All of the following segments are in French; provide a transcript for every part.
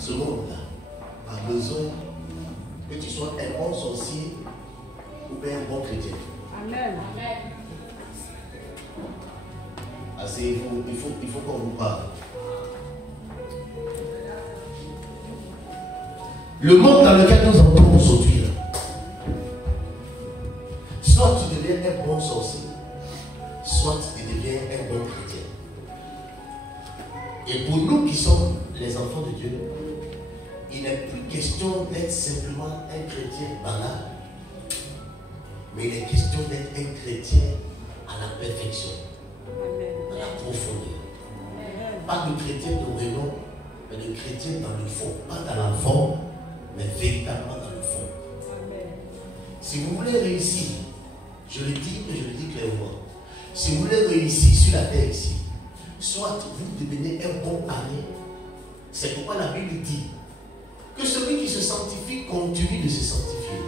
ce monde-là a besoin que tu sois un bon sorcier ou bien un bon chrétien. Amen. Il faut qu'on vous parle. Le monde dans lequel nous entrons aujourd'hui, soit tu deviens un bon sorcier, soit tu deviens un bon chrétien. Et pour nous qui sommes les enfants de Dieu, il n'est plus question d'être simplement un chrétien banal, mais il est question d'être un chrétien à la perfection, à la profondeur. Pas de chrétien de renom, mais de chrétien dans le fond, pas dans la forme, mais véritablement dans le fond. Si vous voulez réussir, je le dis et je le dis clairement, si vous voulez réussir sur la terre ici, soit vous devenez un bon ami. C'est pourquoi la Bible dit que celui qui se sanctifie continue de se sanctifier.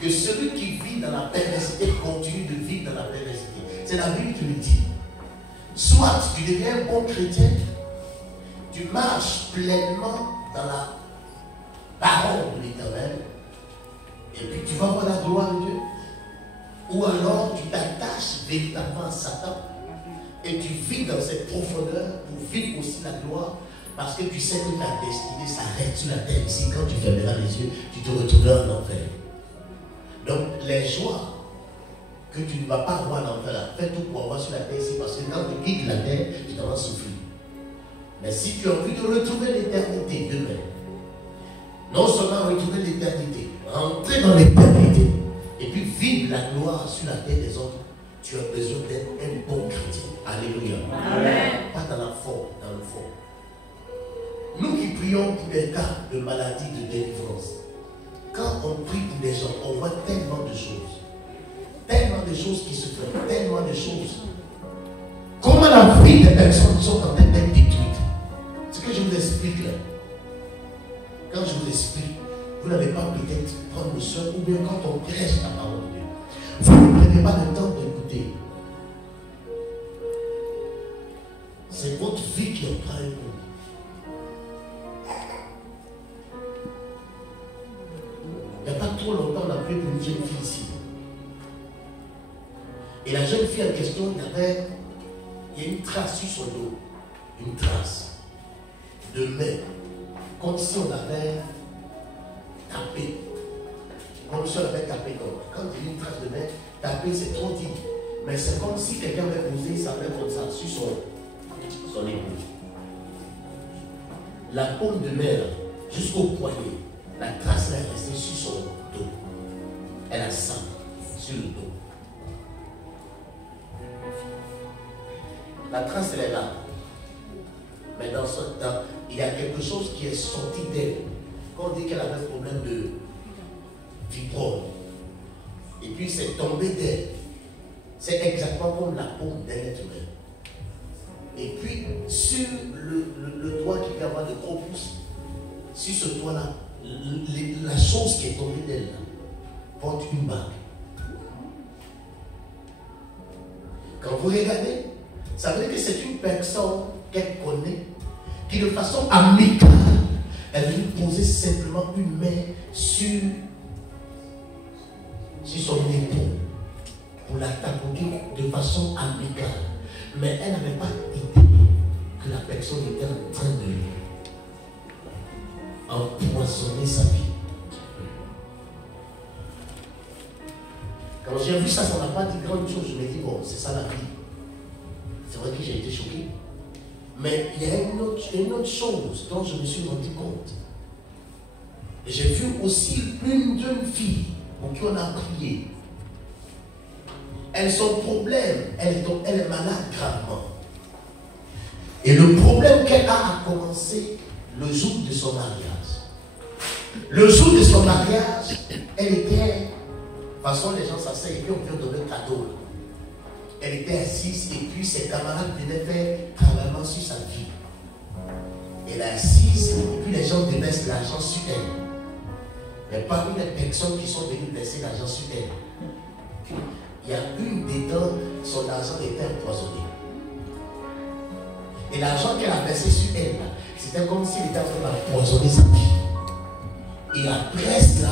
Que celui qui vit dans la perversité continue de vivre dans la perversité. C'est la Bible qui le dit. Soit tu deviens un bon chrétien, tu marches pleinement dans la parole de l'Éternel, et puis tu vas voir la gloire de Dieu. Ou alors tu t'attaches véritablement à Satan et tu vis dans cette profondeur pour vivre aussi la gloire, parce que tu sais que ta destinée s'arrête sur la terre ici. Quand tu fermeras les yeux, tu te retrouveras en enfer. Donc les joies que tu ne vas pas avoir en enfer, fais tout pour avoir sur la terre ici, parce que quand tu quittes la terre, tu t'en vas souffrir. Mais si tu as envie de retrouver l'éternité demain, non seulement retrouver l'éternité, rentrer dans l'éternité, et puis vivre la gloire sur la terre des autres, tu as besoin d'être un bon chrétien. Alléluia. Amen. Pas dans la forme, dans le fond. Nous qui prions pour des cas de maladie, de délivrance, quand on prie pour des gens, on voit tellement de choses qui se font, tellement de choses. Comment la vie des personnes sont en train d'être détruites. Ce que je vous explique là, quand je vous explique, vous n'avez pas peut-être prendre le soin, ou bien quand on prêche la parole de Dieu, vous ne prenez pas le temps d'écouter. C'est votre vie qui en prend un coup. Il n'y a pas trop longtemps, on a pris pour une jeune fille ici. Et la jeune fille en question, il y a une trace sur son dos. Une trace de main. Comme si on avait tapé. Comme si on avait tapé. Quand il y a une trace de main, taper c'est trop dit. Mais c'est comme si quelqu'un avait posé sa main comme ça sur son épaule. La paume de main jusqu'au poignet, la trace est restée sur son dos. Elle a sang sur le dos. La trace elle est là. Mais il y a quelque chose qui est sorti d'elle. Quand on dit qu'elle avait un problème de fibrome, et puis c'est tombé d'elle. C'est exactement comme la paume d'un être humain. Et puis sur le doigt qui peut avoir de gros pouces, sur ce doigt-là, la chose qui est tombée d'elle porte une bague. Quand vous regardez, ça veut dire que c'est une personne qu'elle connaît, qui de façon amicale, elle veut poser simplement une main sur son épaule pour la tapoter de façon amicale. Mais elle n'avait pas idée que la personne était en train d'empoisonner sa vie. Quand j'ai vu ça, ça n'a pas dit grande chose. Je me dis, bon, c'est ça la vie. C'est vrai que j'ai été choqué. Mais il y a une autre chose dont je me suis rendu compte. J'ai vu aussi une jeune fille pour qui on a prié. Elle, son problème, elle est malade gravement. Et le problème qu'elle a commencé le jour de son mariage. Le jour de son mariage, elle était, de toute façon les gens s'asseyent et puis on vient donner un cadeau. Elle était assise et puis ses camarades venaient faire travaillement sur sa vie. Elle est assise et puis les gens déversent l'argent sur elle. Mais parmi les personnes qui sont venues verser l'argent sur elle, il y a une des dents, son argent était empoisonné. Et l'argent qu'elle a versé sur elle, C'était comme s'il était en train d'empoisonner sa vie. Et après cela,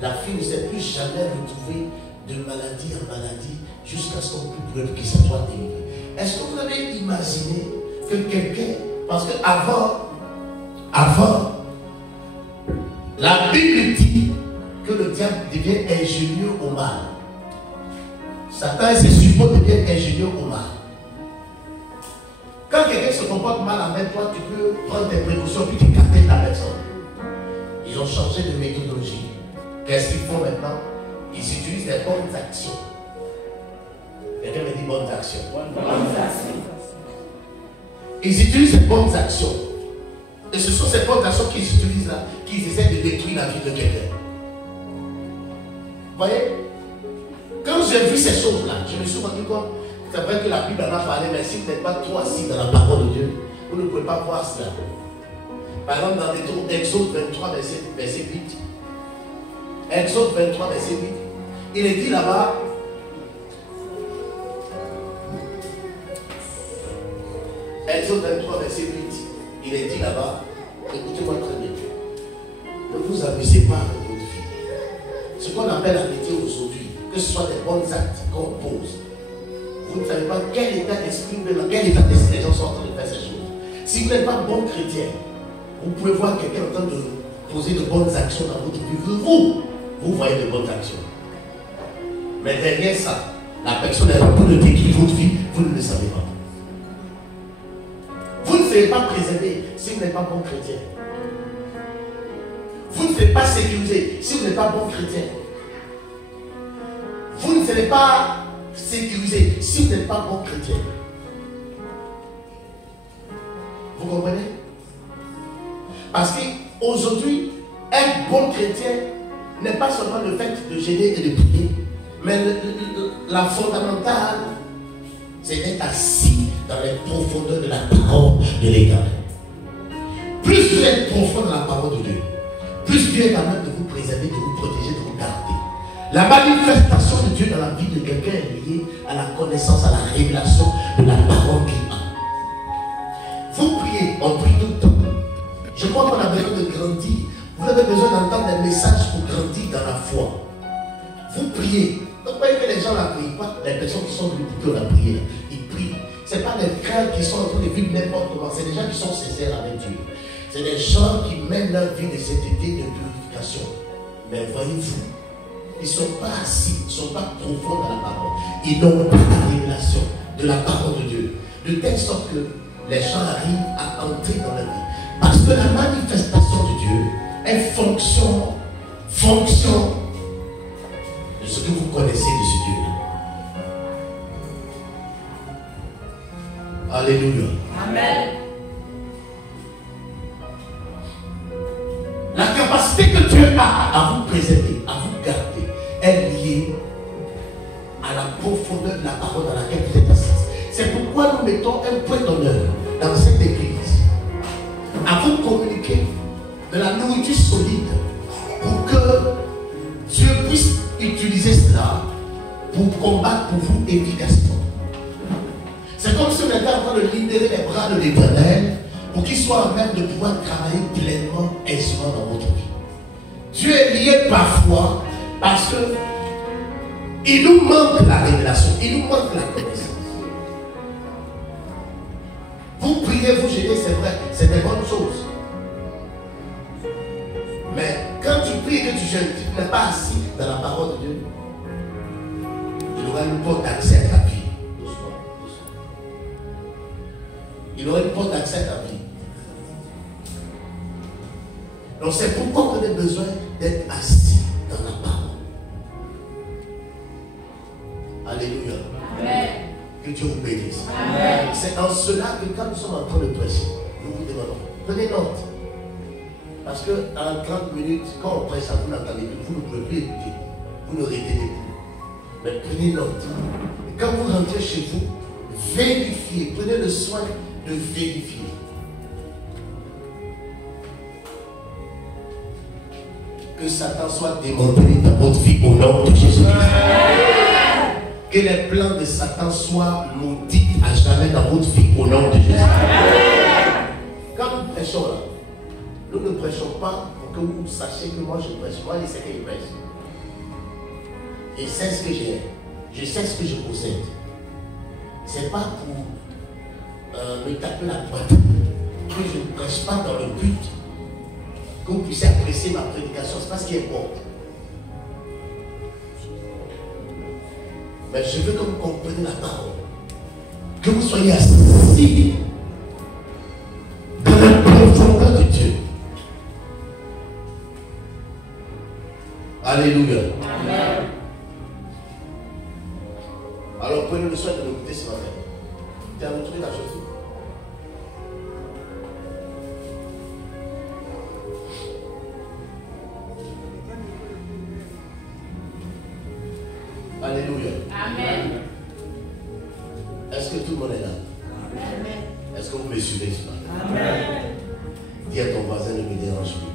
la fille ne s'est plus jamais retrouvée de maladie en maladie jusqu'à ce qu'on puisse que ça soit délivré. Est-ce que vous avez imaginé que quelqu'un, parce que avant, la Bible dit que le diable devient ingénieux au mal. Satan et ses suppôts deviennent ingénieux au mal. Quand quelqu'un se comporte mal avec toi, tu peux prendre des précautions puis t'écarter de la personne. Ils ont changé de méthodologie. Qu'est-ce qu'ils font maintenant? Ils utilisent des bonnes actions. Quelqu'un me dit bonnes actions. Ils utilisent des bonnes actions. Et ce sont ces bonnes actions qu'ils utilisent là, qu'ils essaient de détruire la vie de quelqu'un. Vous voyez? Quand j'ai vu ces choses-là, je me suis rendu compte, c'est vrai que la Bible en a parlé, mais si vous n'êtes pas trop assis dans la parole de Dieu, vous ne pouvez pas voir cela. Par exemple, dans Exode 23, verset 8. Exode 23, verset 8. Il est dit là-bas, Exode 23, verset 8. Il est dit là-bas, écoutez-moi très bien. Ne vous amusez pas avec votre vie. Ce qu'on appelle la métier aujourd'hui, que ce soit des bons actes qu'on pose. Vous ne savez pas quel état d'esprit, dans quel état d'esprit les gens sont en train de faire ces choses. Si vous n'êtes pas bon chrétien, vous pouvez voir quelqu'un en train de poser de bonnes actions dans votre vie. Vous voyez de bonnes actions. Mais derrière ça, la personne est en train de détruire votre vie, vous ne le savez pas. Vous ne serez pas préservé si vous n'êtes pas bon chrétien. Vous ne serez pas sécurisé si vous n'êtes pas bon chrétien. Vous ne serez pas sécurisé si vous n'êtes pas bon chrétien. Vous comprenez? Parce qu'aujourd'hui, être bon chrétien n'est pas seulement le fait de gêner et de prier, mais la fondamentale, c'est d'être assis dans les profondeurs de la parole de l'Éternel. Plus vous êtes profond dans la parole de Dieu, plus Dieu est capable de vous préserver, de vous protéger, de vous garder. La manifestation de Dieu dans la vie de quelqu'un est liée à la connaissance, à la révélation de la parole qu'il a. Vous priez, on prie tout le temps. Je crois qu'on a besoin de grandir. Vous avez besoin d'entendre des messages pour grandir dans la foi. Vous priez. Vous voyez que les gens ne prient pas. Les personnes qui sont venues pour la prière, ils prient. Ce n'est pas des frères qui sont en train de vivre n'importe comment. C'est des gens qui sont sincères avec Dieu. C'est des gens qui mènent leur vie de sainteté, de purification. Mais voyez-vous, ils ne sont pas assis, ils ne sont pas profonds dans la parole. Ils n'ont pas la révélation de la parole de Dieu. De telle sorte que les gens arrivent à entrer dans la vie. Parce que la manifestation de Dieu est fonction de ce que vous connaissez de ce Dieu-là. Alléluia. Amen. La capacité que Dieu a à vous préserver, à vous garder, est liée à la profondeur de la parole dans laquelle vous êtes assis. C'est pourquoi nous mettons un point d'honneur dans cette église à vous communiquer de la nourriture solide pour que Dieu puisse utiliser cela pour combattre pour vous efficacement. C'est comme si on était en train de libérer les bras de l'Éternel pour qu'il soit en même de pouvoir travailler pleinement et aisément dans votre vie. Dieu est lié parfois parce que il nous manque la révélation, il nous manque la connaissance. Vous priez, vous gênez, c'est vrai, c'est des bonnes choses. Mais quand tu pries et que tu jeûnes, tu n'es pas assis dans la parole de Dieu, il aura une porte d'accès à ta vie. Il aura une porte d'accès à ta vie. Donc c'est pourquoi on a besoin d'être assis dans la parole. Alléluia. Amen. Que Dieu vous bénisse. Amen. C'est en cela que quand nous sommes en train de prêcher, nous vous demandons, prenez note. Parce que en 30 minutes, quand on prêche, vous n'entendez plus, vous ne pouvez plus écouter. Vous ne retenez plus. Mais prenez note. Et quand vous rentrez chez vous, vérifiez, prenez le soin de vérifier. Que Satan soit démonté dans votre vie au nom de Jésus-Christ. Que les plans de Satan soient maudits à jamais dans votre vie au nom de Jésus. Quand nous prêchons là, pas pour que vous sachiez que moi je prêche. Moi, je sais qu'il prêche. Je sais ce que j'ai. Je sais ce que je possède. C'est pas pour me taper la pointe que je ne prêche pas dans le but que vous puissiez apprécier ma prédication. C'est pas ce qui importe. Mais je veux que vous compreniez la parole. Que vous soyez assis dans la profondeur de Dieu. Alléluia. Amen. Alors prenez le soin de l'écouter ce matin. Tu as retrouvé ta chose. Alléluia. Amen. Est-ce que tout le monde est là? Amen. Est-ce que vous me suivez ce matin? Amen. Dis à ton voisin, ne me dérange plus.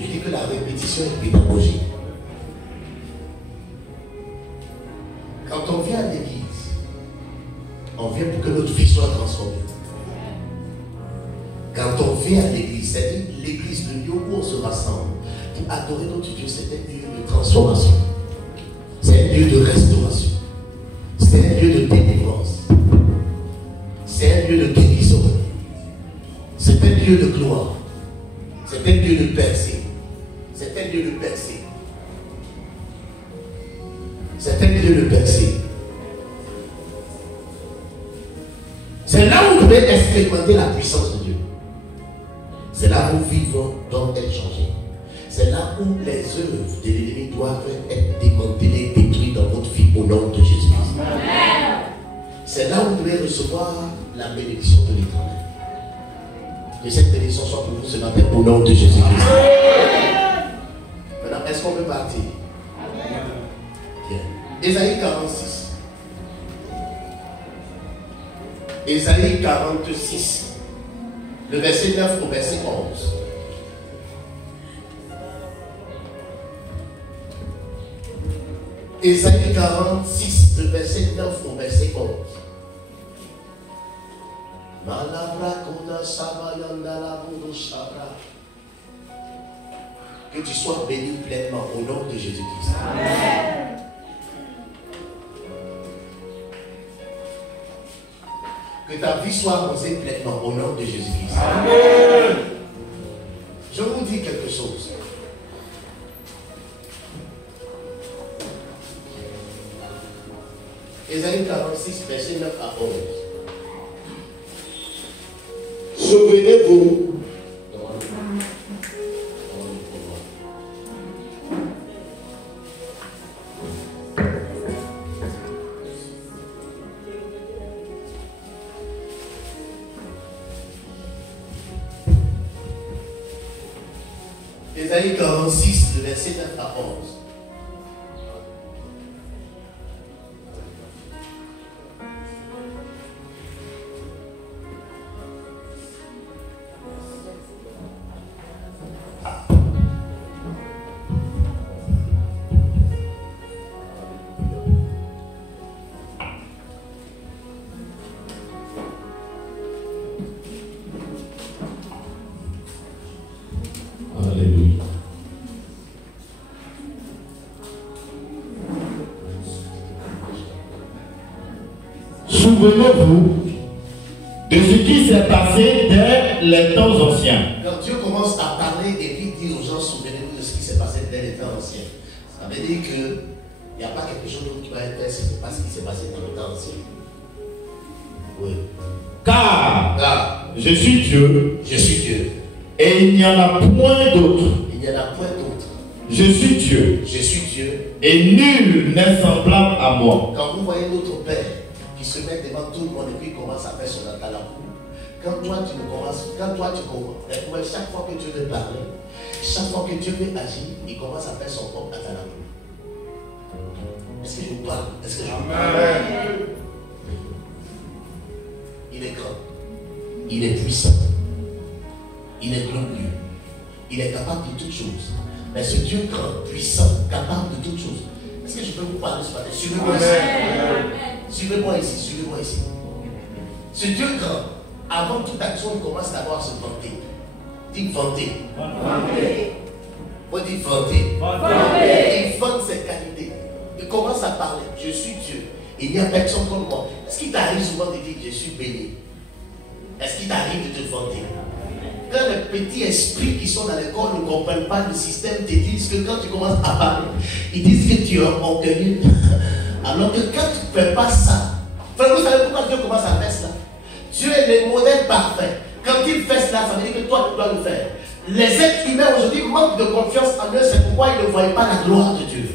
Je dis que la répétition est pédagogique. Quand on vient à l'église, on vient pour que notre vie soit transformée. Quand on vient à l'église, c'est-à-dire l'église, le lieu où on se rassemble pour adorer notre Dieu, c'est un lieu de transformation. C'est un lieu de restauration. C'est un lieu de délivrance. C'est un lieu de guérison. C'est un lieu de gloire. C'est un lieu de percée. C'est un lieu de percée. C'est un lieu de percée. C'est là où vous devez expérimenter la puissance de Dieu. C'est là où vivre doit être changé. C'est là où les œuvres de l'ennemi doivent être démantelées, détruites dans votre vie au nom de Jésus-Christ. C'est là où vous devez recevoir la bénédiction de l'Éternel. Que cette bénédiction soit pour vous ce matin au nom de Jésus-Christ. Maintenant, est-ce qu'on peut partir? Bien. Ésaïe 46. Ésaïe 46. Le verset 9 au verset 11. Ésaïe 46, le verset 9 au verset 11. Que tu sois béni pleinement au nom de Jésus-Christ. Amen. Que ta vie soit arrosée pleinement au nom de Jésus-Christ. Amen. Je vous dis quelque chose. Ésaïe 46, verset 9 à 11. Souvenez-vous. Ésaïe 46, le verset 9 à 11. Souvenez-vous de ce qui s'est passé dès les temps anciens. Donc Dieu commence à parler et puis dit aux gens, souvenez-vous de ce qui s'est passé dès les temps anciens. Ça veut dire qu'il n'y a pas quelque chose d'autre qui va être fait, ce n'est pas ce qui s'est passé dans les temps anciens. Oui. Car je suis Dieu. Je suis Dieu. Et il n'y en a point d'autre. Il n'y en a point d'autre. Je suis Dieu. Je suis Dieu. Et nul n'est semblable à moi. Quand vous voyez notre Père qui se met devant tout le monde et puis commence à faire son atalakou, quand toi tu comprends, chaque fois que Dieu veut parler, chaque fois que Dieu veut agir, il commence à faire son propre atalakou. Est-ce que je vous parle? Est-ce que je vous parle? Il est grand. Il est puissant. Il est glorieux. Il est capable de toutes choses. Mais ce Dieu grand, puissant, capable de toutes choses. Est-ce que je peux vous parler ce matin? Suivez-moi ici. Suivez-moi ici. Suivez-moi ici. Ce Dieu grand, avant toute action, il commence d'abord à se vanter. Dis vanter. Vanter. Moi, dis vanter. Vanter. Il vante ses qualités. Il commence à parler. Je suis Dieu. Il n'y a personne comme moi. Est-ce qu'il t'arrive souvent de dire je suis béni? Est-ce qu'il t'arrive de te vanter? Quand les petits esprits qui sont dans l'école ne comprennent pas le système, te disent que quand tu commences à parler, ils disent que tu es orgueilleux. Alors que quand tu ne fais pas ça, frère, vous savez pourquoi Dieu commence à faire cela? Dieu est le modèle parfait. Quand il fait cela, ça veut dire que toi, tu dois le faire. Les êtres humains aujourd'hui manquent de confiance en eux, c'est pourquoi ils ne voient pas la gloire de Dieu.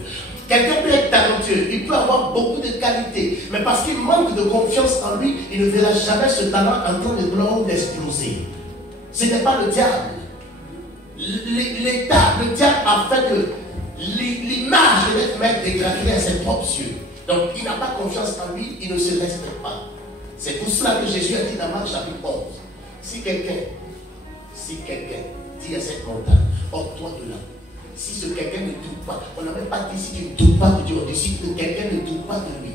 Quelqu'un peut être talentueux, il peut avoir beaucoup de qualités, mais parce qu'il manque de confiance en lui, il ne verra jamais ce talent en train de gloire d'exploser. Ce n'est pas le diable. Le diable a fait que l'image de l'être humain est dégradée à ses propres yeux. Donc il n'a pas confiance en lui, il ne se respecte pas. C'est pour cela que Jésus a dit dans Marc chapitre 11, si quelqu'un dit à cette montagne, ôte-toi de là. Si ce quelqu'un ne doute pas, on n'a même pas dit si tu ne doutes pas de Dieu, on dit si quelqu'un ne doute pas de lui.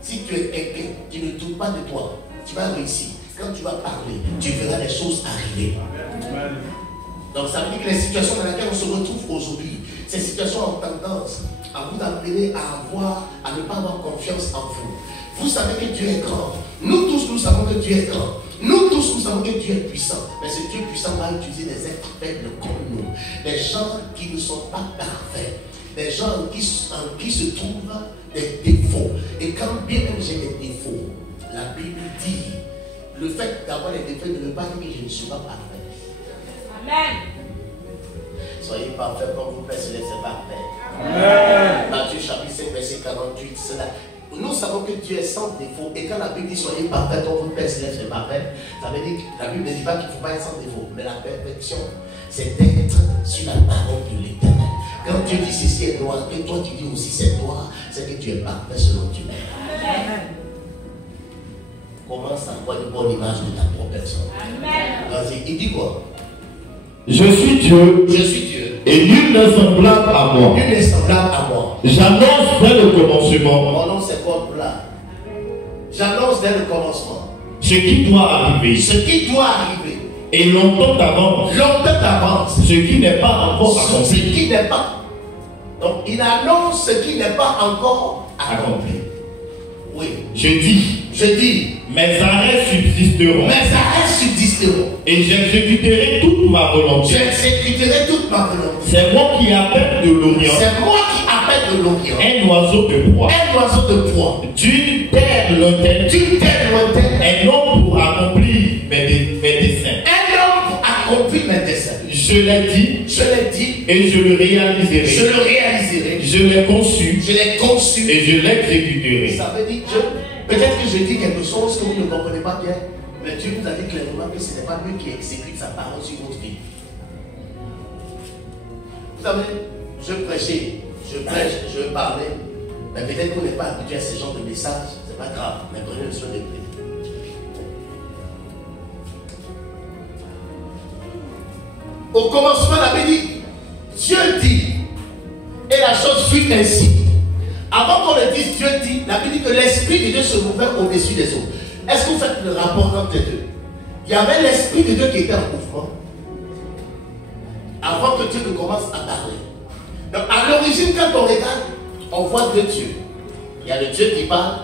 Si tu es quelqu'un qui ne doute pas de toi, tu vas réussir. Quand tu vas parler, tu verras les choses arriver. Amen. Donc ça veut dire que les situations dans lesquelles on se retrouve aujourd'hui, ces situations ont tendance à vous amener à ne pas avoir confiance en vous. Vous savez que Dieu est grand. Nous tous, nous savons que Dieu est grand. Nous tous, nous savons que Dieu est puissant. Mais ce Dieu puissant va utiliser des êtres faibles comme nous. Des gens qui ne sont pas parfaits. Des gens en qui se trouvent des défauts. Et quand bien même j'ai des défauts, la Bible dit, le fait d'avoir des défauts ne veut pas dire que je ne suis pas parfait. Amen. Soyez parfaits comme vous, Père Céleste, c'est parfait. Amen. Matthieu chapitre 5, verset 48, c'est là. Nous savons que Dieu est sans défaut. Et quand la Bible dit soyez parfaits comme votre Père Céleste est parfait, ça veut dire que la Bible ne dit pas qu'il ne faut pas être sans défaut. Mais la perfection, c'est d'être sur la parole de l'Éternel. Quand Dieu dit ceci est noir, et toi tu dis aussi c'est noir, c'est que tu es parfait selon Dieu. Amen. Commence à avoir une bonne image de ta propre personne. Amen. Vas-y, il dit quoi? Je suis Dieu. Je suis Dieu. Et nul n'est semblable à moi. Nul n'est semblable à moi. J'annonce dès le commencement. Mon nom c'est quoi pour là? J'annonce dès le commencement. Ce qui doit arriver. Ce qui doit arriver. Et longtemps d'avance. Longtemps d'avance. Ce qui n'est pas encore accompli. Ce qui n'est pas. Donc il annonce ce qui n'est pas encore accompli. Oui. Je dis. Mes arrêts subsisteront. Mes arrêts subsisteront. Et j'exécuterai toute ma volonté. J'exécuterai toute ma volonté. C'est moi qui appelle de l'Orient. C'est moi qui appelle de l'Orient. Un oiseau de proie. Un oiseau de proie. D'une terre lointaine. D'une terre lointaine. Un homme pour accomplir mes desseins. Un homme pour accomplir mes desseins. Je l'ai dit. Je l'ai dit. Et je le réaliserai. Je le réaliserai. Je l'ai conçu. Je l'ai conçu. Et je l'exécuterai. Ça veut dire peut-être que je dis quelque chose que vous ne comprenez pas bien, mais Dieu nous a dit clairement que ce n'est pas lui qui exécute sa parole sur votre vie. Vous savez, je prêchais, je parlais, mais peut-être qu'on n'est pas habitué à ce genre de message, c'est pas grave, mais prenez le soin de prier. Au commencement, la Bible dit, Dieu dit, et la chose fut ainsi. Avant qu'on le dise, Dieu dit, la Bible dit que l'Esprit de Dieu se mouvait au-dessus des eaux. Est-ce que vous faites le rapport entre les deux? Il y avait l'Esprit de Dieu qui était en mouvement avant que Dieu ne commence à parler. Donc à l'origine, quand on regarde, on voit deux dieux. Il y a le Dieu qui parle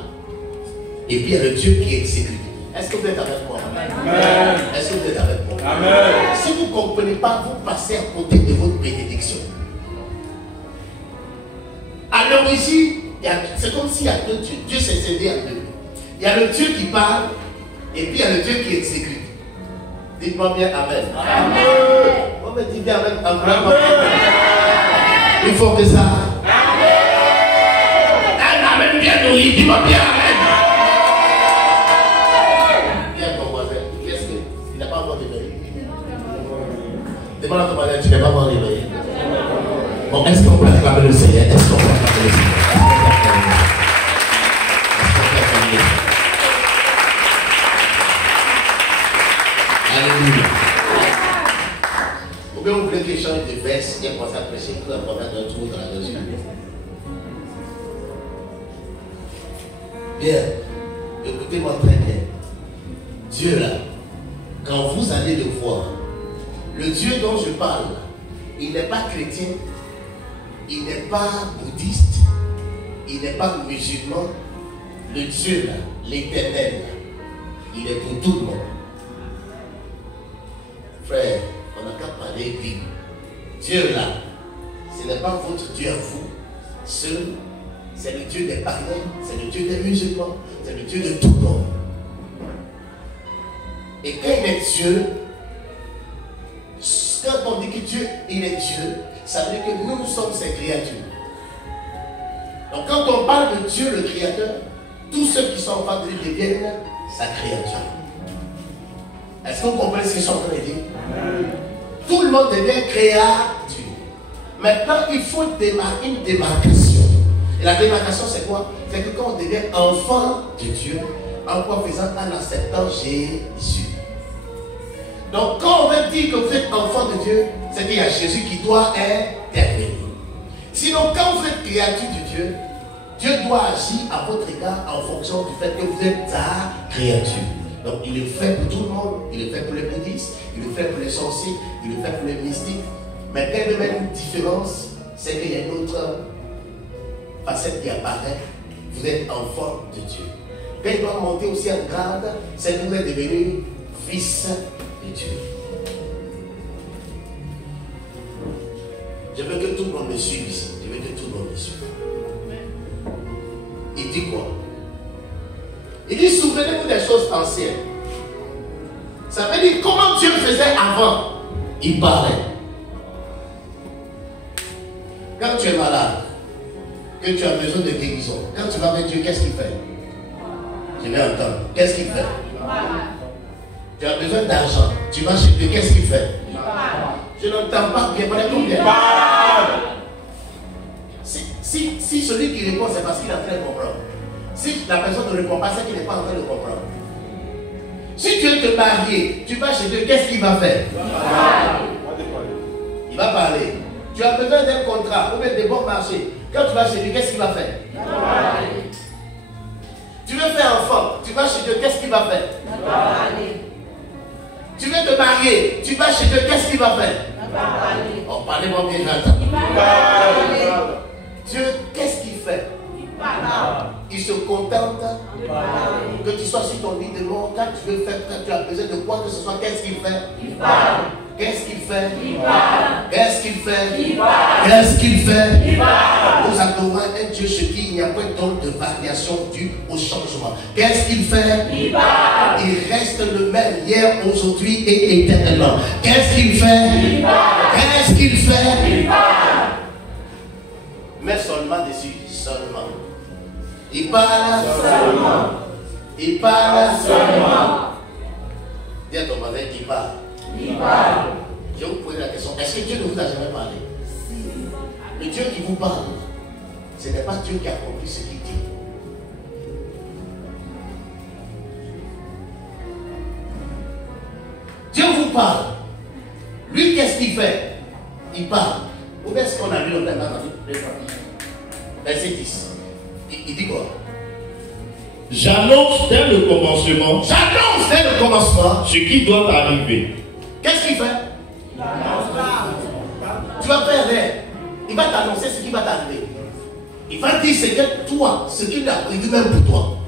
et puis il y a le Dieu qui exécute. Est-ce que vous êtes avec moi? Amen. Est-ce que vous êtes avec moi? Amen. Si vous ne comprenez pas, vous passez à côté de votre bénédiction. À l'origine, c'est comme s'il y a deux dieux. Dieu s'est scindé en deux. Il y a le Dieu qui parle et puis il y a le Dieu qui exécute. Dites-moi bien Amen. Amen. On me dit bien Amen. Amen. Il faut que ça. Amen. Un Amen bien nourri. Dis-moi bien Amen. Bien ton voisin. Qu'est-ce que il n'a pas encore réveillé? Demande à ton voisin, tu n'es pas encore réveillé. Bon, est-ce qu'on peut acclamer le Seigneur? Est-ce qu'on peut acclamer le Seigneur? Alléluia. Ou bien vous voulez que je change de verse et commencer à prêcher tout en prenant un tour dans la région. Bien. Écoutez-moi très bien. Dieu là, quand vous allez le voir, Le Dieu dont je parle, il n'est pas chrétien, il n'est pas bouddhiste, il n'est pas musulman. Le Dieu là, l'éternel là, il est pour tout le monde. Frère, on n'a qu'à parler Bible. Dieu là, ce n'est pas votre Dieu à vous seul, c'est le Dieu des païens, c'est le Dieu des musulmans, c'est le Dieu de tout le monde. Et quand il est Dieu, quand on dit que Dieu, il est Dieu, ça veut dire que nous sommes ses créatures. Donc quand on parle de Dieu le Créateur, tous ceux qui sont en face de lui deviennent sa créature. Est-ce que vous comprenez ce que je suis en train de dire? Tout le monde devient créature. Maintenant, il faut une démarcation. Et la démarcation, c'est quoi? C'est que quand on devient enfant de Dieu, en quoi faisant? En acceptant Jésus. Donc, quand on veut dire que vous êtes enfant de Dieu, c'est qu'il y a Jésus qui doit intervenir. Sinon, quand vous êtes créature de Dieu, Dieu doit agir à votre égard en fonction du fait que vous êtes sa créature. Donc, il est fait pour tout le monde. Il est fait pour les bouddhistes, il est fait pour les sorciers, il est fait pour les mystiques. Mais quand il y a une différence, c'est qu'il y a une autre facette qui apparaît. Vous êtes enfant de Dieu. Quand il doit monter aussi en grade, c'est que vous êtes devenu fils de Dieu. Je veux que tout le monde me suive ici. Je veux que tout le monde me suive. Il dit quoi? Il dit, souvenez-vous des choses anciennes. Ça veut dire comment Dieu faisait avant. Il parlait. Quand tu es malade, que tu as besoin de guérison, quand tu vas vers Dieu, qu'est-ce qu'il fait? Je vais entendre. Qu'est-ce qu'il fait? Tu as besoin d'argent, tu vas chez Dieu, qu'est-ce qu'il fait? Je n'entends pas bien. Combien? Si celui qui répond, c'est parce qu'il est en train de comprendre. Si la personne ne répond pas, c'est qu'il n'est pas en train de comprendre. Si tu veux te marier, tu vas chez Dieu, qu'est-ce qu'il va faire? Il va parler. Tu as besoin d'un contrat ou bien de bons marchés. Quand tu vas chez Dieu, qu'est-ce qu'il va faire? Tu veux faire enfant, tu vas chez Dieu, qu'est-ce qu'il va faire? Tu veux te marier, tu vas chez Dieu, qu'est-ce qu'il va faire? Oh, parlez-moi bien, j'entends. Dieu, qu'est-ce qu'il fait? Il se contente que tu sois sur ton lit de mort. Quand tu veux faire, quand tu as besoin de quoi que ce soit, qu'est-ce qu'il fait? Il parle. Qu'est-ce qu'il fait? Il parle. Qu'est-ce qu'il fait? Il parle. Qu'est-ce qu'il fait? Il parle. Nous adorons un Dieu chez qui il n'y a pas de variation due au changement. Qu'est-ce qu'il fait? Il parle. Il reste le même hier, aujourd'hui et éternellement. Qu'est-ce qu'il fait? Il parle. Qu'est-ce qu'il fait? Il parle. Mais seulement dessus, seulement. Il parle seulement. Il parle seulement. Dis à ton voisin qu'il parle. Il parle. Je vais vous poser la question. Est-ce que Dieu ne vous a jamais parlé? Le Dieu qui vous parle, ce n'est pas Dieu qui a accompli ce qu'il dit. Dieu vous parle. Lui, qu'est-ce qu'il fait? Il parle. Ou bien ce qu'on a lu dans la verset 10. Il dit quoi? J'annonce dès le commencement. J'annonce dès le commencement ce qui doit arriver. Qu'est-ce qu'il fait? Tu vas faire l'air. Il va t'annoncer ce qui va t'arriver. Il va dire ce que toi, ce qu'il a prévu même pour toi.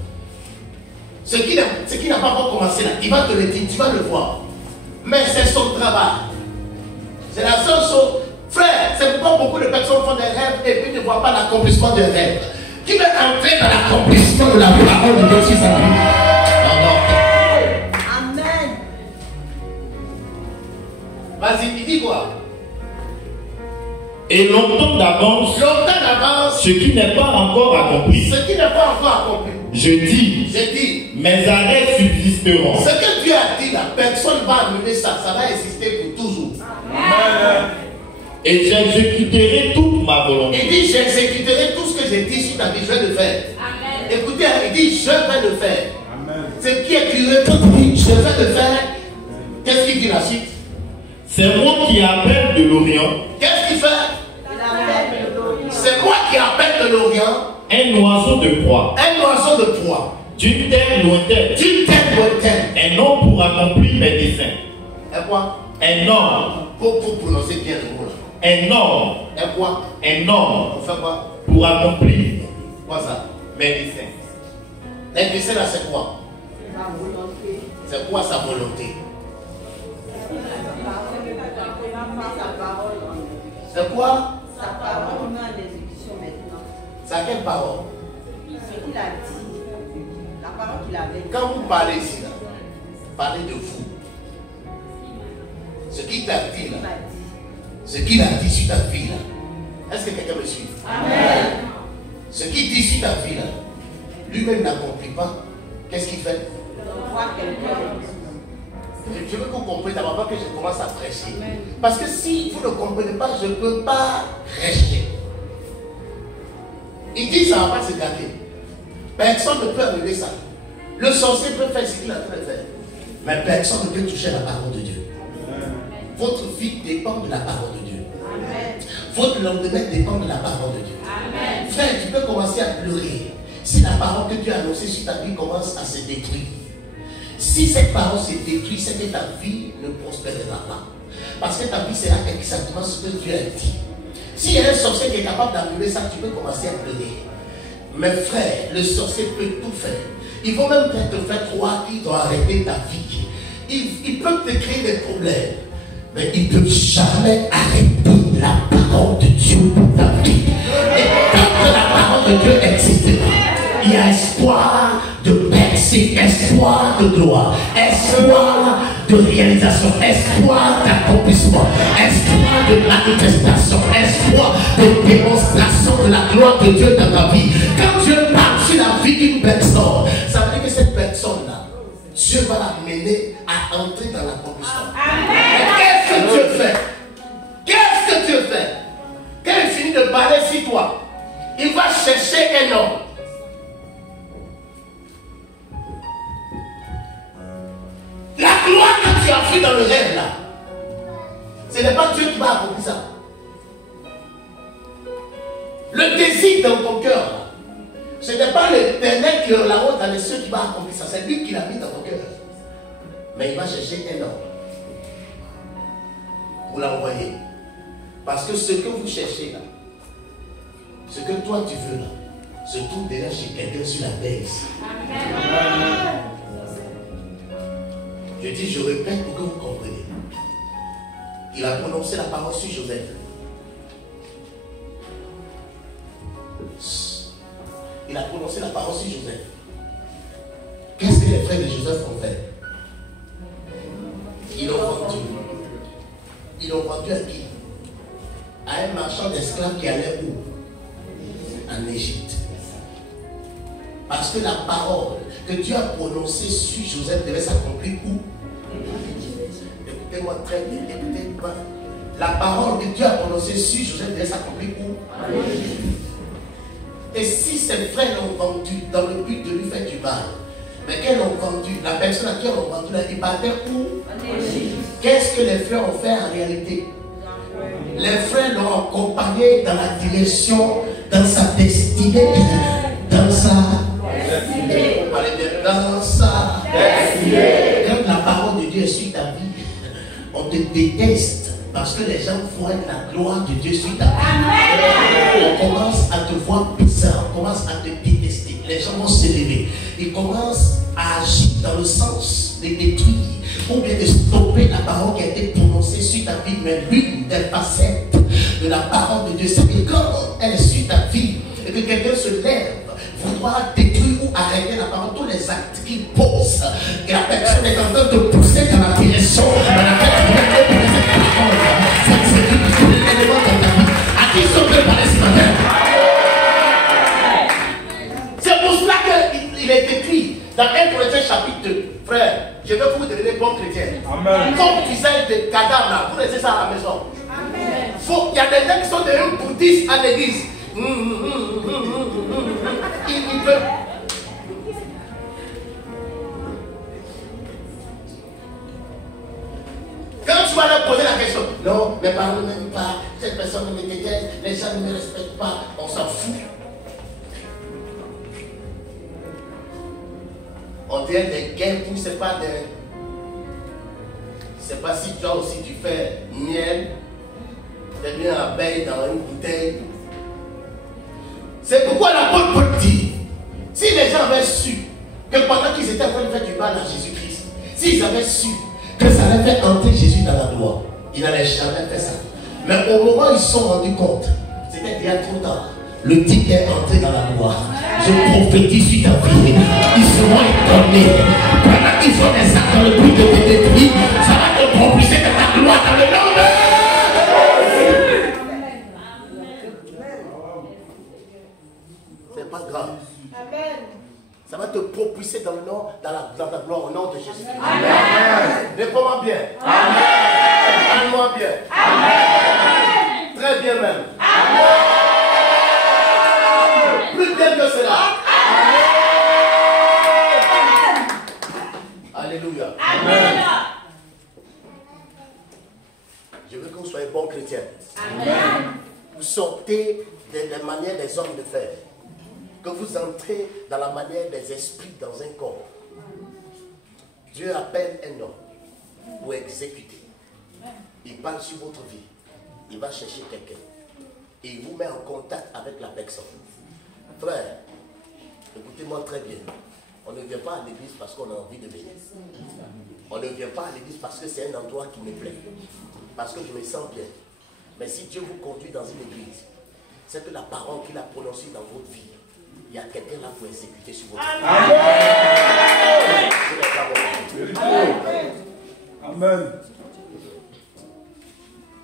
Ce qui n'a pas encore commencé là. Il va te le dire, tu vas le voir. Mais c'est son travail. C'est la seule chose. Frère, c'est pourquoi beaucoup de personnes font des rêves et puis ne voient pas l'accomplissement des rêves. Qui veut entrer dans l'accomplissement de la parole de Dieu sur sa vie? Amen. Vas-y, il dit quoi? Et longtemps d'avance, ce qui n'est pas encore accompli. Ce qui n'est pas encore accompli. Je dis, mes arrêts subsisteront. Ce que Dieu a dit là, personne ne va annuler ça. Ça va exister pour toujours. Amen. Et j'exécuterai toute ma volonté. Il dit, j'exécuterai tout ce que j'ai dit sur ta vie, je vais le faire. Amen. Écoutez, il dit, je vais le faire. Amen. C'est qui est curieux quand il dit, je vais le faire. Qu'est-ce qu'il dit la suite? C'est moi qui appelle de l'Orient. Qu'est-ce qu'il fait? C'est moi qui appelle de l'Orient un oiseau de proie. Un oiseau de proie. D'une terre lointaine. D'une terre lointaine. Un homme pour accomplir mes desseins. Et quoi? Un homme. Pour prononcer bien le mot là. Un homme. Et quoi? Un homme. On fait quoi? Pour accomplir. Quoi ça? Mes desseins. Les desseins là c'est quoi? La volonté. C'est quoi sa volonté? Sa parole. C'est quoi? Sa parole, on met en exécution maintenant. C'est quelle parole? Ce qu'il a dit. La parole qu'il avait dit. Quand vous parlez ici là, parlez de vous. Ce qu'il t'a dit Il là, a dit. ce qu'il a dit sur ta vie là. Est-ce que quelqu'un me suit? Amen. Ce qu'il dit sur ta vie là, lui-même n'accomplit pas. Qu'est-ce qu'il fait? On voit quelqu'un. Je veux que vous compreniez d'abord que je commence à prêcher. Parce que si vous ne comprenez pas, je ne peux pas prêcher. Il dit ça ne va pas se gâter. Personne ne peut arriver ça. Le sorcier peut faire ce qu'il est en train de faire. Mais personne ne peut toucher la parole de Dieu. Votre vie dépend de la parole de Dieu. Amen. Votre lendemain dépend de la parole de Dieu. Amen. Frère, tu peux commencer à pleurer. Si la parole que Dieu a annoncée sur ta vie commence à se détruire. Si cette parole se détruit, c'est que ta vie ne prospérera pas. Parce que ta vie sera exactement ce que Dieu a dit. S'il y a un sorcier qui est capable d'annuler ça, tu peux commencer à pleurer. Mais frère, le sorcier peut tout faire. Ils vont même te faire croire qu'ils doivent arrêter ta vie. Ils peuvent te créer des problèmes. Mais ils ne peuvent jamais arrêter la parole de Dieu pour ta vie. Et tant que la parole de Dieu existera, il y a espoir de percer, espoir de gloire, espoir de réalisation, espoir d'accomplissement, espoir de manifestation, espoir de démonstration de la gloire de Dieu dans ta vie. Quand Dieu parle sur la vie d'une personne, ça veut dire que cette personne-là, Dieu va la mener à entrer dans l'accomplissement. Qu'est-ce que Dieu fait? Qu'est-ce que Dieu fait? Quand il finit de parler sur toi, il va chercher un homme. La gloire que tu as vue dans le rêve là, ce n'est pas Dieu qui va accomplir ça. Le désir dans ton cœur là, ce n'est pas l'Éternel qui est là-haut dans les cieux qui va accomplir ça, c'est lui qui l'a mis dans ton cœur. Mais il va chercher un homme pour l'envoyer. Parce que ce que vous cherchez là, ce que toi tu veux là, se trouve déjà chez quelqu'un sur la terre ici. Amen. Je dis, je répète pour que vous compreniez. Il a prononcé la parole sur Joseph. Il a prononcé la parole sur Joseph. Qu'est-ce que les frères de Joseph ont fait? Ils l'ont vendu. Ils l'ont vendu à qui? À un marchand d'esclaves qui allait où? En Égypte. Parce que la parole que Dieu a prononcée sur Joseph devait s'accomplir où? Écoutez-moi très bien, écoutez-moi. La parole que Dieu a prononcée sur Joseph devait s'accomplir où? Et si ses frères l'ont vendu dans le but de lui faire du mal, mais qu'elles l'ont vendu, la personne à qui on l'a vendu, il partait où? Qu'est-ce que les frères ont fait en réalité? Les frères l'ont accompagné dans la direction, dans sa destinée, dans sa destinée. Dans sa destinée. Quand la parole de Dieu est sur ta vie, on te déteste parce que les gens voient la gloire de Dieu sur ta vie. On commence à te voir bizarre, on commence à te détester. Les gens vont se lever. Ils commencent à agir dans le sens de détruire ou bien de stopper la parole qui a été prononcée sur ta vie. Mais l'une des facettes de la parole de Dieu, c'est que quand elle est sur ta vie et que quelqu'un se lève, vouloir détruire ou arrêter la parole, tous les actes qu'il pose, et la personne est en train de pousser dans la direction dans laquelle tu viens de poser cette parole. C'est l'élément de ta vie. À qui sont préparés ce matin? C'est pour cela qu'il est écrit dans 1 Corinthiens chapitre 2. Frère, je vais vous devenir bon chrétien. Amen. Comme tu sais des cadavres là, vous laissez ça à la maison. Il y a des gens qui sont devenus bouddhistes à l'église. Il peut. Quand tu vas leur poser la question, non, mes parents ne m'aiment pas, cette personne ne me déteste, les gens ne me respectent pas, on s'en fout. On dirait des guerres pour c'est pas des. sais pas si toi aussi tu fais miel, tu bien abeille dans une bouteille. C'est pourquoi l'apôtre Paul dit, si les gens avaient su que pendant qu'ils étaient en train de faire du mal à Jésus-Christ, s'ils avaient su que ça allait faire entrer Jésus dans la gloire, ils n'allaient jamais faire ça. Mais au moment où ils se sont rendus compte, c'était déjà trop tard. Le type est entré dans la gloire. Je prophétise sur ta vie. Ils seront étonnés. Pendant qu'ils ont des actes dans le but de te détruire, ça va te propulser dans la gloire dans le nom de Jésus. C'est pas grave. Amen. Ça va te propulser dans le nom, dans la gloire au nom de Jésus. Amen. Réponds-moi bien. Amen. Parle-moi bien. Amen. Très bien même. Amen. Plus bien que cela. Amen. Alléluia. Amen. Je veux que vous soyez bons chrétiens. Amen. Vous sortez des manières des hommes de fer. Que vous entrez dans la manière des esprits dans un corps. Dieu appelle un homme pour exécuter. Il parle sur votre vie. Il va chercher quelqu'un. Et il vous met en contact avec la personne. Frère, écoutez-moi très bien. On ne vient pas à l'église parce qu'on a envie de venir. On ne vient pas à l'église parce que c'est un endroit qui me plaît. Parce que je me sens bien. Mais si Dieu vous conduit dans une église, c'est que la parole qu'il a prononcée dans votre vie, il y a quelqu'un là pour exécuter sur votre vie. Amen. Amen.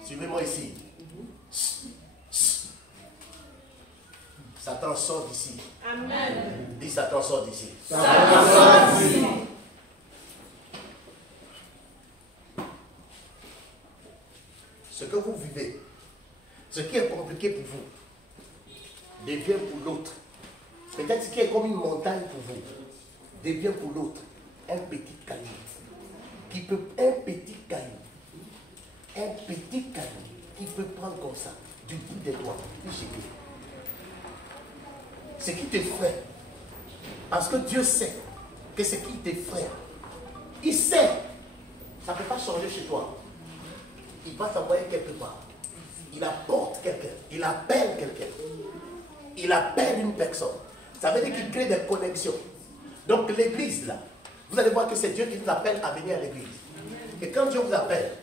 Suivez-moi ici. Satan sort d'ici. Amen. Dis Satan sort d'ici. Satan sort d'ici. Ce que vous vivez, ce qui est compliqué pour vous, devient pour l'autre. Peut-être ce qui est comme une montagne pour vous, devient pour l'autre un petit caillou. Un petit caillou qui peut prendre comme ça, du bout des doigts, puis jeter. Ce qui t'effraie, parce que Dieu sait que ce qui t'effraie, il sait, ça ne peut pas changer chez toi. Il va t'envoyer quelque part. Il apporte quelqu'un, il appelle quelqu'un, il appelle une personne. Ça veut dire qu'il crée des connexions. Donc l'église là, vous allez voir que c'est Dieu qui vous appelle à venir à l'église. Et quand Dieu vous appelle,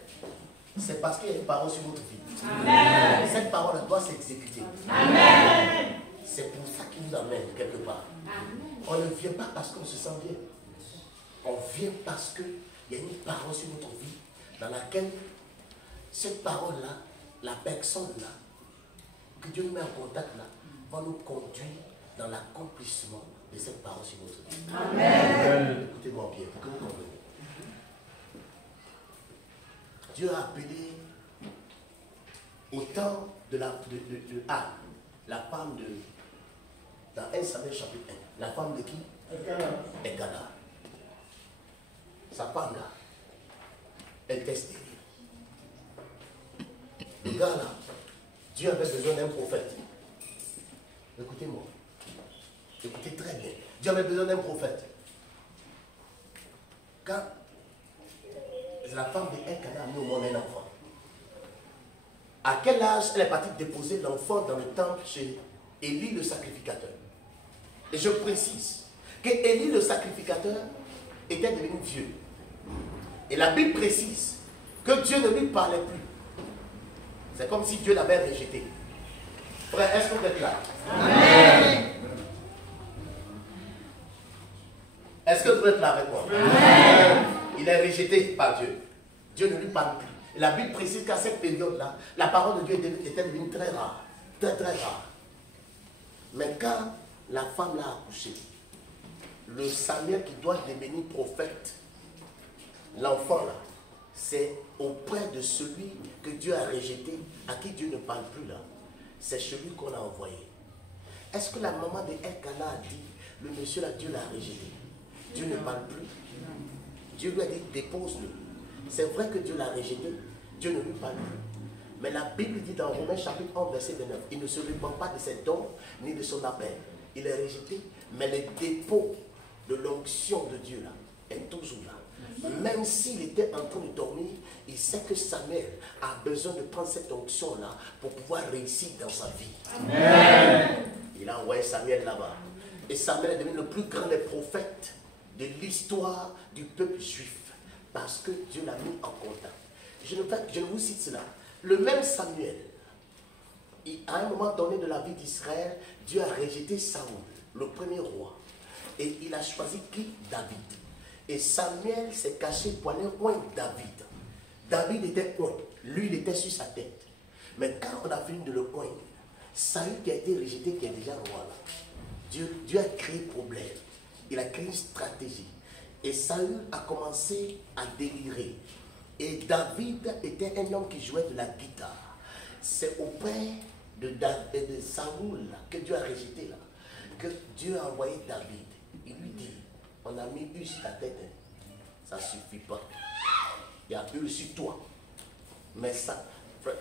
c'est parce qu'il y a une parole sur votre vie. Amen. Cette parole doit s'exécuter. Amen. C'est pour ça qu'il nous amène quelque part. Amen. On ne vient pas parce qu'on se sent bien. On vient parce qu'il y a une parole sur notre vie dans laquelle cette parole-là, la personne-là, que Dieu nous met en contact là, va nous conduire dans l'accomplissement de cette parole sur notre vie. Amen. Écoutez-moi bien, pour que vous compreniez. Dieu a appelé au temps de Anne, la femme de, dans 1 Samuel chapitre 1, la femme de qui? Elkana. Sa femme là, elle était stérile. Le gars là, Dieu avait besoin d'un prophète. Écoutez-moi. Écoutez très bien. Dieu avait besoin d'un prophète. Quand la femme de Elkana a mis au monde un enfant, à quel âge elle est partie déposer l'enfant dans le temple chez Élie le sacrificateur? Et je précise que Élie le sacrificateur était devenu vieux. Et la Bible précise que Dieu ne lui parlait plus. C'est comme si Dieu l'avait rejeté. Frère, est-ce que vous êtes là? Amen. Est-ce que vous êtes là avec moi? Amen. Il est rejeté par Dieu. Dieu ne lui parle plus. Et la Bible précise qu'à cette période-là, la parole de Dieu était devenue très rare. Très très rare. Mais quand la femme l'a accouché, le Samuel qui doit devenir prophète, l'enfant là, c'est auprès de celui que Dieu a rejeté, à qui Dieu ne parle plus là. C'est celui qu'on a envoyé. Est-ce que la maman de Elkana a dit, le monsieur là, Dieu l'a rejeté? Dieu ne parle plus. Dieu lui a dit, dépose-le. C'est vrai que Dieu l'a rejeté. Dieu ne lui parle plus. Mais la Bible dit dans Romains chapitre 11, verset 29, il ne se répand pas de ses dons ni de son appel. Il est rejeté, mais le dépôt de l'onction de Dieu là est toujours là. même s'il était en train de dormir, il sait que Samuel a besoin de prendre cette onction-là pour pouvoir réussir dans sa vie. Amen. Il a envoyé Samuel là-bas. Et Samuel est devenu le plus grand des prophètes de l'histoire du peuple juif. Parce que Dieu l'a mis en contact. Je vous cite cela. Le même Samuel, à un moment donné de la vie d'Israël, Dieu a rejeté Saoul, le premier roi. Et il a choisi qui? David. Et Samuel s'est caché pour aller oindre David. David était oint. Lui, il était sur sa tête. Mais quand on a fini de le oindre, Saül qui a été rejeté, qui est déjà roi là, Dieu a créé problème. Il a créé une stratégie. Et Saül a commencé à délirer. Et David était un homme qui jouait de la guitare. C'est auprès de Saoul que Dieu a rejeté là, que Dieu a envoyé David. Il lui dit, on a mis une sur ta tête, ça ne suffit pas. Il y a une sur toi. Mais ça, frère.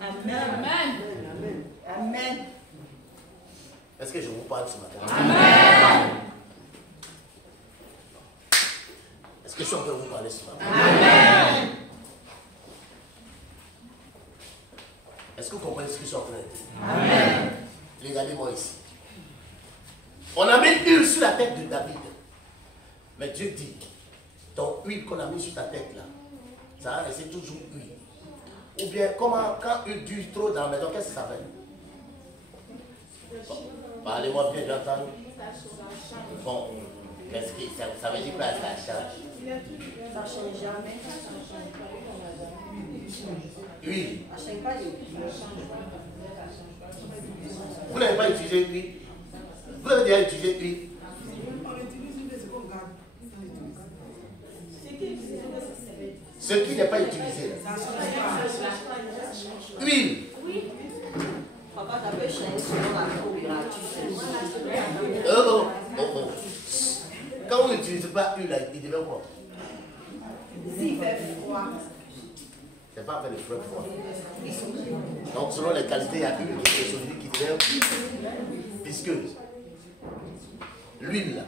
Amen. Amen. Amen. Est-ce que je vous parle ce matin? Amen. Est-ce que je peux vous parler ce matin? Amen. Est-ce que vous comprenez ce que je suis en train de dire? Amen. Regardez-moi ici. On a mis huile sur la tête de David. Mais Dieu dit, ton huile qu'on a mis sur ta tête là, ça va rester toujours huile. Ou bien, quand huile dure trop dans la maison, qu'est-ce que ça fait? Bon, parlez-moi bien, j'entends. Bon, qu'est-ce que ça veut dire quoi, ça change? Ça ne change jamais. Huile. Ça ne change pas d'huile. Vous n'avez pas utilisé l'huile? Vous avez déjà utilisé l'huile? Ce qui n'est pas utilisé. Huile. Papa, ça peut changer selon la température. Oh. Quand vous n'utilisez pas l'huile, il devient quoi? S'il fait froid. C'est pas avec le feu froid. Donc, selon les qualités, il y a l'huile qui est solide, qui devient visqueuse. L'huile là.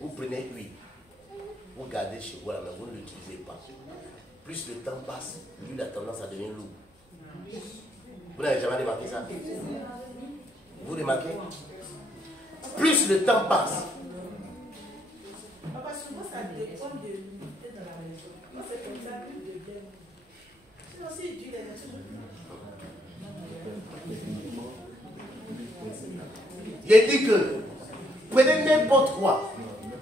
Vous prenez l'huile, vous gardez chez vous, mais vous ne l'utilisez pas. Plus le temps passe, l'huile a tendance à devenir lourde. Vous n'avez jamais remarqué ça? Vous remarquez? Plus le temps passe. Papa, souvent ça dépend de l'unité dans la maison. Moi, c'est comme ça, plus de bien. Sinon, si tu l'as J'ai dit que prenez n'importe quoi,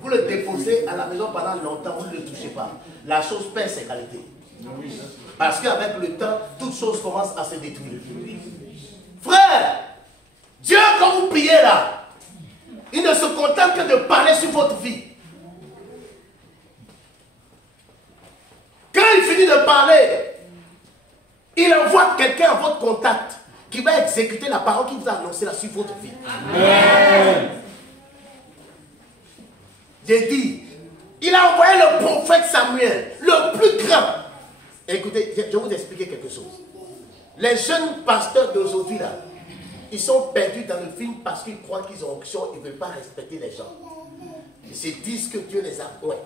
vous le déposez à la maison pendant longtemps, vous ne le touchez pas. La chose perd ses qualités. Parce qu'avec le temps, toute chose commence à se détruire. Frère, Dieu, quand vous priez là, il ne se contente que de parler sur votre vie. Quand il finit de parler, il envoie quelqu'un à votre contact qui va exécuter la parole qu'il vous a annoncée là sur votre vie. Amen. J'ai dit, il a envoyé le prophète Samuel, le plus grand. Écoutez, je vais vous expliquer quelque chose. Les jeunes pasteurs d'aujourd'hui là, ils sont perdus dans le film parce qu'ils croient qu'ils ont onction, ils ne veulent pas respecter les gens. Ils se disent que Dieu les a oués.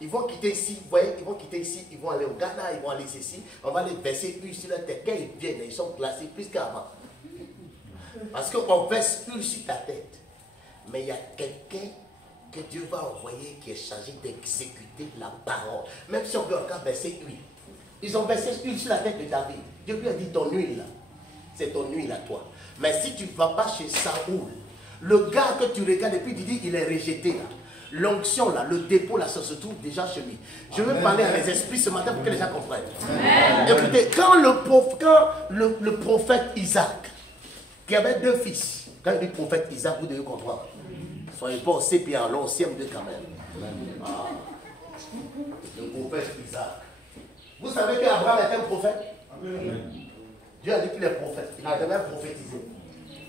Ils vont quitter ici, vous voyez, ils vont quitter ici, ils vont aller au Ghana, ils vont aller ici, on va les verser huile sur la tête. Quand ils viennent, ils sont glacés plus qu'avant. Parce qu'on verse huile sur ta tête. Mais il y a quelqu'un que Dieu va envoyer qui est chargé d'exécuter la parole. Même si on veut encore verser huile. Ils ont versé huile sur la tête de David. Dieu lui a dit ton huile là, c'est ton huile à toi. Mais si tu ne vas pas chez Saoul, le gars que tu regardes et puis tu dis il est rejeté là. L'onction là, le dépôt là, ça se trouve déjà chez lui. Je veux parler à mes esprits ce matin pour que les gens comprennent. Amen. Écoutez, quand le prophète Isaac, qui avait 2 fils, quand il dit prophète Isaac, vous devez comprendre. Soyez pas au CP en long, au CM2 quand même. Ah. Le prophète Isaac. Vous savez qu'Abraham était un prophète? Amen. Dieu a dit qu'il est prophète. Il a jamais prophétisé.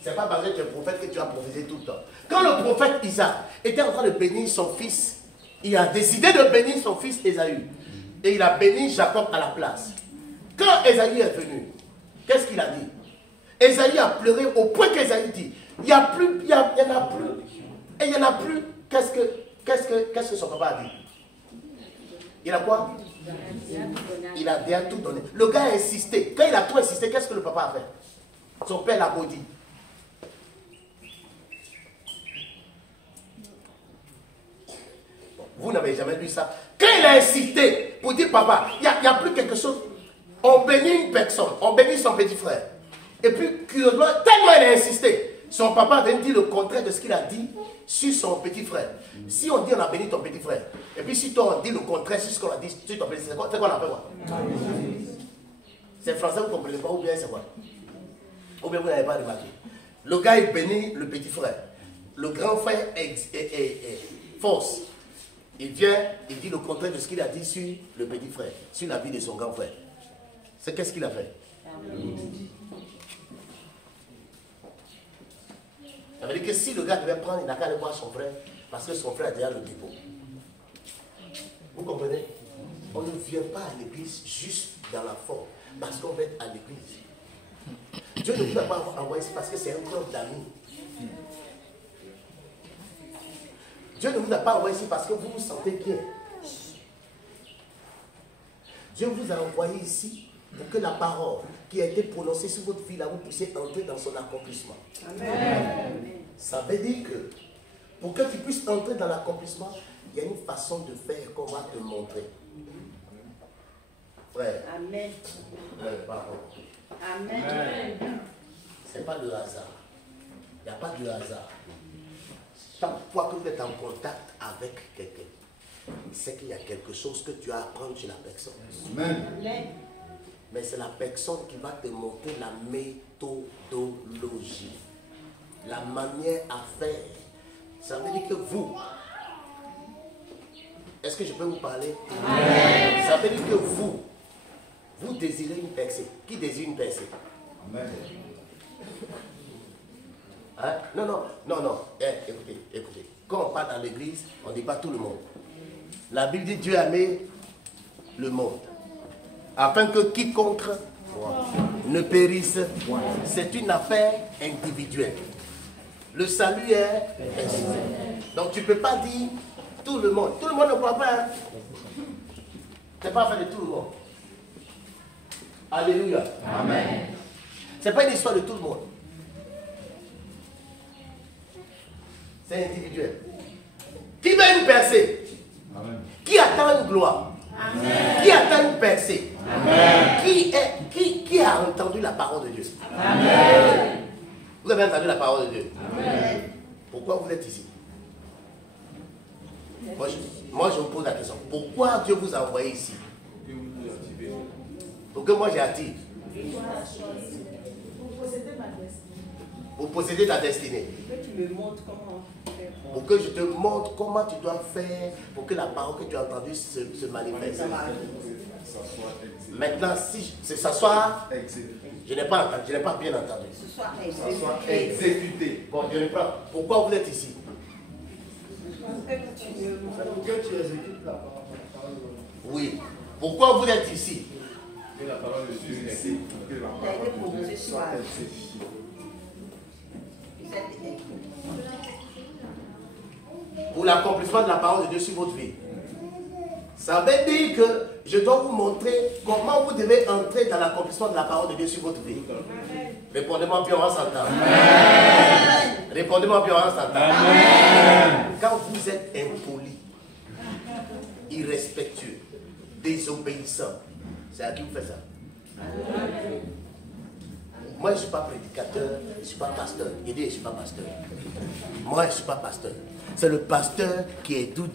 Ce n'est pas parce que tu es prophète que tu as prophétisé tout le temps. Quand le prophète Isaac était en train de bénir son fils, il a décidé de bénir son fils Ésaü. Et il a béni Jacob à la place. Quand Ésaü est venu, qu'est-ce qu'il a dit? Ésaü a pleuré au point qu'Ésaü dit, il n'y en a plus Et il n'y en a plus. Qu'est-ce que son papa a dit? Il a quoi? Il a déjà tout donné. Le gars a insisté. Quand il a tout insisté, qu'est-ce que le papa a fait? Son père l'a maudit. Vous n'avez jamais vu ça. Quand il a insisté pour dire, papa, il n'y a plus quelque chose. On bénit une personne, on bénit son petit frère. Et puis, curieusement, tellement il a insisté, son papa vient dire le contraire de ce qu'il a dit sur son petit frère. Si on dit on a béni ton petit frère, et puis si toi on dit le contraire sur ce qu'on a dit sur ton petit frère, c'est quoi on appelle quoi? C'est français, vous ne comprenez pas, ou bien c'est quoi? Ou bien vous n'avez pas remarqué. Le gars il bénit le petit frère. Le grand frère est fausse. Il vient, il dit le contraire de ce qu'il a dit sur le petit frère, sur la vie de son grand frère. C'est qu'est-ce qu'il a fait? Ça veut dire que si le gars devait prendre, il n'a qu'à aller voir son frère, parce que son frère a déjà le dépôt. Vous comprenez? On ne vient pas à l'église juste dans la forme, parce qu'on va être à l'église. Dieu ne vous a pas envoyé ici parce que c'est un club d'amis. Dieu ne vous a pas envoyé ici parce que vous vous sentez bien. Dieu vous a envoyé ici pour que la parole qui a été prononcée sur votre vie, là, vous puissiez entrer dans son accomplissement. Amen. Ça veut dire que pour que tu puisses entrer dans l'accomplissement, il y a une façon de faire qu'on va te montrer. Frère. Amen. Pardon. Amen. Ce n'est pas le hasard. Il n'y a pas de hasard. Chaque fois que vous êtes en contact avec quelqu'un, c'est qu'il y a quelque chose que tu as à apprendre chez la personne. Amen. Mais c'est la personne qui va te montrer la méthodologie, la manière à faire. Ça veut dire que vous, est-ce que je peux vous parler? Amen. Ça veut dire que vous désirez une percée. Qui désire une percée? Amen. Hein? Non. Écoutez. Quand on part dans l'église, on ne dit pas tout le monde. La Bible dit Dieu a aimé le monde, afin que quiconque ne périsse. C'est une affaire individuelle. Le salut est personnel. Donc tu ne peux pas dire tout le monde. Tout le monde ne croit pas. Hein? Ce n'est pas affaire de tout le monde. Alléluia. Amen. Ce n'est pas une histoire de tout le monde. C'est individuel. Qui veut une percée? Amen. Qui attend une gloire? Amen. Qui attend une percée? Amen. Qui a entendu la parole de Dieu? Amen. Vous avez entendu la parole de Dieu? Amen. Pourquoi vous êtes ici? Moi, je vous pose la question. Pourquoi Dieu vous a envoyé ici? Pour que moi j'attire. Pour posséder ta destinée. Que tu me montres comment faire. Pour que je te montre comment tu dois faire pour que la parole que tu as entendue se manifeste. Maintenant, si ça soit, je n'ai pas bien entendu. Ce soit Exécuté. Bon, je reprends. Pourquoi vous êtes ici? Pour que tu me montres. Que tu exécutes la parole. Oui. Pourquoi vous êtes ici? Que la parole de Dieu est exécutée. Que la parole de Dieu soit exécutée. Pour l'accomplissement de la parole de Dieu sur votre vie. Ça veut dire que je dois vous montrer comment vous devez entrer dans l'accomplissement de la parole de Dieu sur votre vie. Répondez-moi bien, on s'entend. Répondez-moi bien, on s'entend. Quand vous êtes impoli, irrespectueux, désobéissant, c'est à qui vous faites ça? Moi, je ne suis pas prédicateur, je ne suis pas pasteur. Il dit, je ne suis pas pasteur. Moi, je ne suis pas pasteur. C'est le pasteur qui est doux,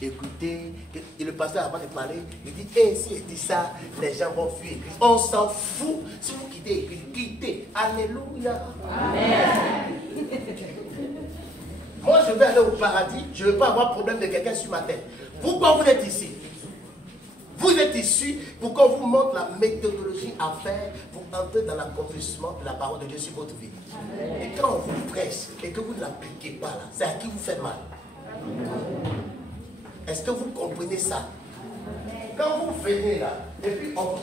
écoutez. Et le pasteur, avant de parler, il dit, si il dit ça, les gens vont fuir l'église. On s'en fout. Si vous quittez l'église, quittez. Alléluia. Amen. Moi, je vais aller au paradis. Je ne veux pas avoir problème de quelqu'un sur ma tête. Pourquoi vous êtes ici? Vous êtes ici pour qu'on vous montre la méthodologie à faire pour entrer dans l'accomplissement de la parole de Dieu sur votre vie. Amen. Et quand on vous presse et que vous ne l'appliquez pas là, c'est à qui vous fait mal? Est-ce que vous comprenez ça? Quand vous venez là, et puis pour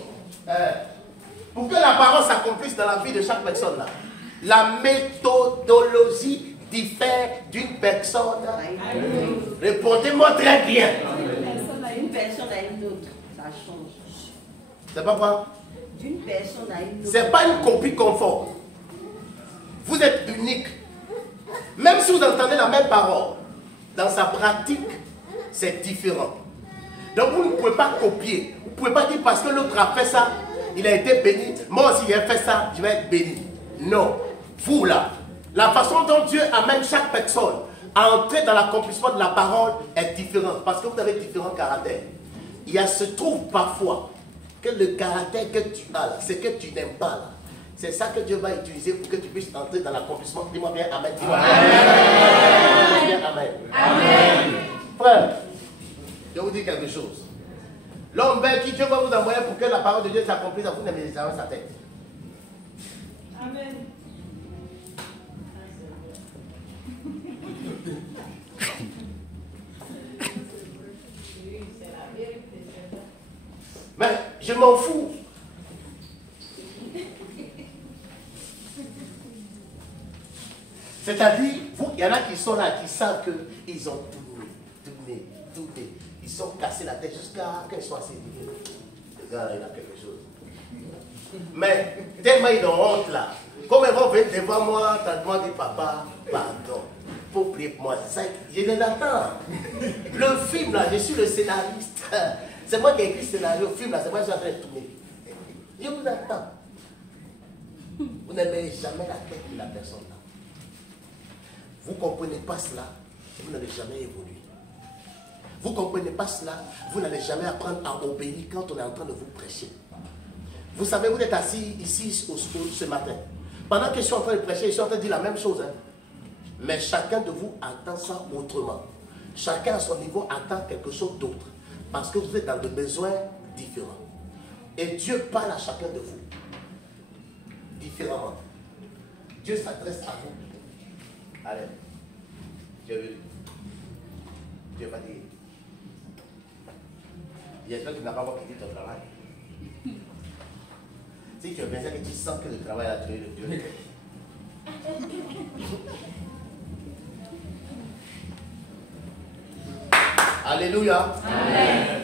que la parole s'accomplisse dans la vie de chaque personne là, la méthodologie diffère d'une personne? Répondez-moi très bien. Une personne à une autre, ça change. C'est pas quoi? D'une personne à une autre. C'est pas une copie conforme. Vous êtes unique. Même si vous entendez la même parole, dans sa pratique, c'est différent. Donc vous ne pouvez pas copier. Vous ne pouvez pas dire parce que l'autre a fait ça, il a été béni. Moi aussi j'ai fait ça, je vais être béni. Non. Vous là, la façon dont Dieu amène chaque personne à entrer dans l'accomplissement de la parole est différente. Parce que vous avez différents caractères. Il se trouve parfois que le caractère que tu as là, ce que tu n'aimes pas là, c'est ça que Dieu va utiliser pour que tu puisses entrer dans l'accomplissement. Dis-moi bien Amen. Dis-moi bien Amen. Amen. Frère, je vous dis quelque chose. L'homme vers qui Dieu va vous envoyer pour que la parole de Dieu s'accomplisse, vous n'aimez jamais sa tête. Amen. Mais je m'en fous. C'est-à-dire, il y en a qui sont là, qui savent qu'ils ont tourné. Ils sont cassés la tête jusqu'à qu'ils soient assez dignes. Le gars, là, il a quelque chose. Mais tellement ils ont honte là. Comme ils vont venir devant moi, t'as demandé papa, pardon. Faut prier pour moi. Ça, je les attends. Le film là, je suis le scénariste. C'est moi qui ai écrit le scénario, le film là, c'est moi qui suis en train de tourner. Je vous attends. Vous n'aimez jamais la tête de la personne là. Vous ne comprenez pas cela, vous n'allez jamais évoluer. Vous ne comprenez pas cela, vous n'allez jamais apprendre à obéir quand on est en train de vous prêcher. Vous savez, vous êtes assis ici ce matin. Pendant que je suis en train de prêcher, je suis en train de dire la même chose. Hein. Mais chacun de vous entend ça autrement. Chacun à son niveau entend quelque chose d'autre. Parce que vous êtes dans des besoins différents. Et Dieu parle à chacun de vous différemment. Dieu s'adresse à vous. Allez, Dieu va dire. Il y a quelqu'un qui n'a pas encore quitté ton travail. Si tu as besoin que tu sens que le travail a tué le Dieu. Alléluia. Amen.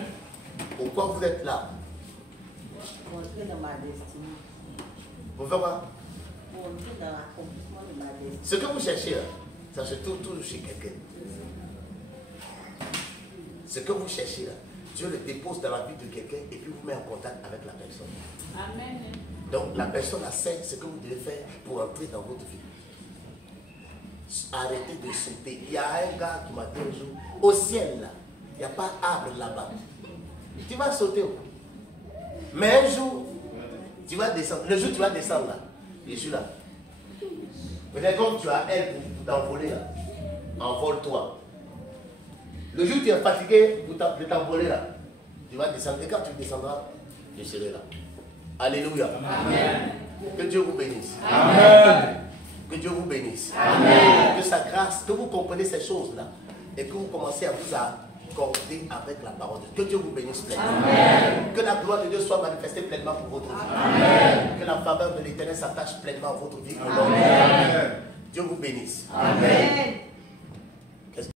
Pourquoi vous êtes là? Pour entrer dans ma destinée. Pour faire quoi? Pour entrer dans l'accomplissement de ma destinée. Ce que vous cherchez, ça se trouve toujours chez quelqu'un. Ce que vous cherchez là, Dieu le dépose dans la vie de quelqu'un et puis vous met en contact avec la personne. Amen. Donc la personne a sait ce que vous devez faire pour entrer dans votre vie. Arrêtez de sauter. Il y a un gars qui m'a dit un jour, au ciel là, il n'y a pas d'arbre là-bas. Tu vas sauter. Mais un jour, tu vas descendre. Le jour où tu vas descendre là, je suis là. Peut-être comme tu as elle pour t'envoler là. Envole-toi. Le jour où tu es fatigué de t'envoler là, tu vas descendre. Et quand tu descendras, je serai là. Alléluia. Amen. Que Dieu vous bénisse. Amen. Que Dieu vous bénisse. Amen. Que sa grâce, que vous compreniez ces choses-là et que vous commencez à vous accorder avec la parole de Dieu. Que Dieu vous bénisse pleinement. Amen. Que la gloire de Dieu soit manifestée pleinement pour votre vie. Amen. Que la faveur de l'Éternel s'attache pleinement à votre vie. Amen. Dieu vous bénisse. Amen.